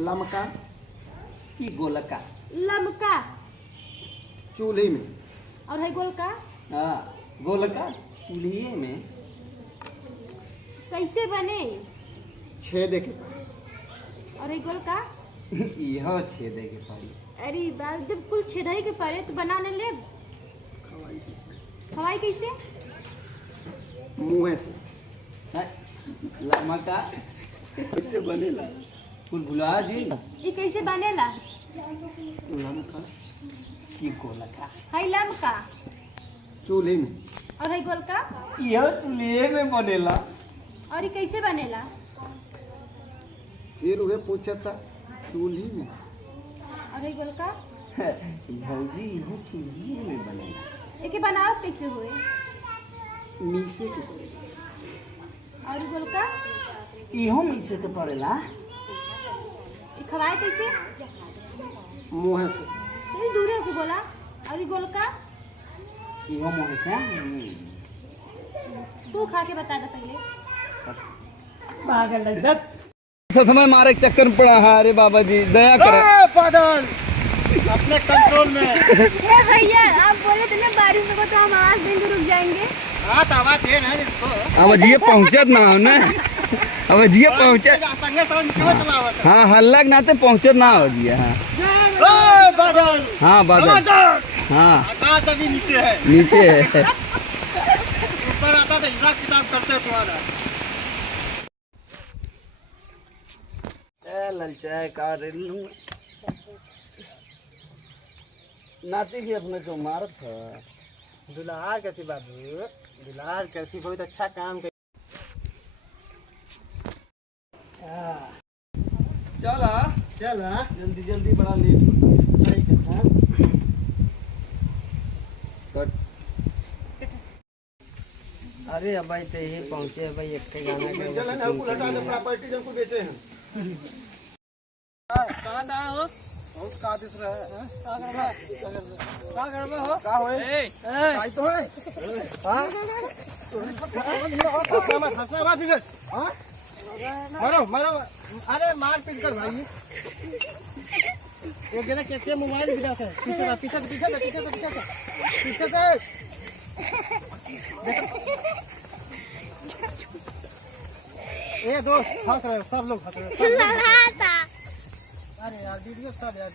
लमका की गोलका। लमका चूल्हे में। और है गोलका। हाँ गोलका चूल्हे में कैसे बने। छेदे के पास। और है गोलका। यह छेदे के पड़ी। अरे बाल जब कुल छेदाई के परे तो बना न ले। हवाई कैसे। मुँह से। लमका कैसे बनेला। कुल भुला जी। ये कैसे बनेला। लमका की गोलका। है लमका। चूल्हे में। और है गोलका। यह चूल्हे में बनेला। और ये कैसे बनेला। फिर वह पूछा था चूल्हे में। और है गोलका। भौजी यह चूल्हे में बनेला। एके बनाओ कैसे हुए। मीसे के पड़े। और गोलका। इहो मिसे के पड़ेला। ये खवाए कैसे। मुँह से। थोड़ी दूर है को बोला। और ये गोलका। इहो मुँह से। तू खा के बता दे पहले। पागल लज्जत समय मारे के चक्कर में पड़ा है। अरे बाबा जी दया करो। पागल अपने कंट्रोल में। ए भैया आप बोले थे ना बारिश में तो हम आज दिन रुक जाएंगे। हाँ तो आवाज दे ना इसको। अब जी पहुंचत ना हो ना। अब जी पहुंचत। हाँ हल्ला के नाते पहुंचत ना हो जी। हाँ बादल। हाँ बादल। हाँ आकाश अभी नीचे है। नीचे है। ऊपर आता तो हिसाब किताब करते तुम्हारा। ललचाए का नाती भी अपने को मारत है। दुलार करती बाबू दुलार करती बहुत अच्छा काम कर। चला चल जल्दी जल्दी बड़ा लेट होता। कट। अरे अब भाई तो यही पहुंचे भाई एक के गाना के चल ना को लटा दे प्रॉपर्टी जब को बेचे हैं। कहां ना हो बहुत का दिस रहा है। का घर में हो का होए काय तो है। हां हंसना मत इधर। हां मारो मारो अरे मार पीट कर भाई। एक जना कैसे मोबाइल गिरा है। पीछे पीछे पीछे पीछे पीछे से ये दोस्त हंस रहे सब लोग हंस रहे। अरे यार वीडियो सब यार।